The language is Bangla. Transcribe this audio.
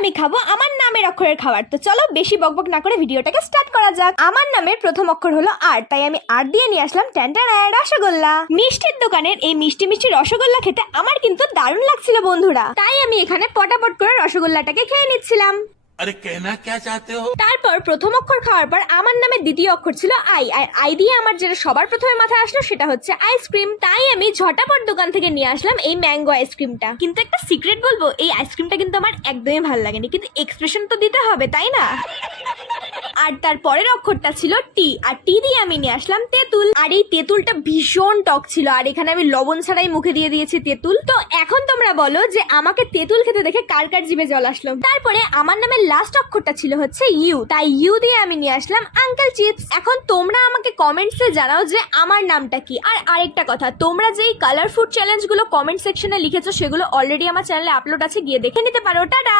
আমি খাবো আমার নামের অক্ষরের খাবার। তো চলো বেশি বকবক না করে ভিডিওটাকে স্টার্ট করা যাক। আমার নামের প্রথম অক্ষর হলো আর, তাই আমি আর দিয়ে নিয়ে আসলাম ট্যান্টানায় রসগোল্লা। মিষ্টির দোকানের এই মিষ্টি মিষ্টি রসগোল্লা খেতে আমার কিন্তু দারুণ লাগছিল বন্ধুরা, তাই আমি এখানে পটাপট করে রসগোল্লাটাকে খেয়ে নিচ্ছিলাম। अरे कहना क्या चाहते हो? তারপর প্রথম অক্ষর খাওয়ার পর আমার নামের দ্বিতীয় অক্ষর ছিল আই, আর আই দিয়ে আমার যেটা সবার প্রথমে মাথায় আসলো সেটা হচ্ছে আইসক্রিম। তাই আমি ঝটাপট দোকান থেকে নিয়ে আসলাম এই ম্যাঙ্গো আইসক্রিমটা। কিন্তু একটা সিক্রেট বলবো, এই আইসক্রিমটা কিন্তু আমার একদমই ভালো লাগেনি, কিন্তু এক্সপ্রেশন তো দিতে হবে তাই না। আর তার পরের অক্ষরটা ছিল টি, আর টি দিয়ে আমি নিয়ে আসলাম তেঁতুল। আর এই তেঁতুলটা ভীষণ টক ছিল, আর এখানে আমি লবণ ছাড়াই মুখে দিয়ে দিয়েছি তেঁতুল। তো এখন তোমরা বলো যে আমাকে তেঁতুল খেতে দেখে কার কার জিভে জল আসলো। তারপরে আমার নামের লাস্ট অক্ষরটা ছিল হচ্ছে ইউ, তাই ইউ দিয়ে আমি নিয়ে আসলাম আঙ্কেল চিপস। এখন তোমরা আমাকে কমেন্টসে জানাও যে আমার নামটা কি। আর আরেকটা কথা, তোমরা যেই কালার ফুড চ্যালেঞ্জ গুলো কমেন্ট সেকশনে লিখেছো সেগুলো অলরেডি আমার চ্যানেলে আপলোড আছে, গিয়ে দেখে নিতে পারো। টাটা।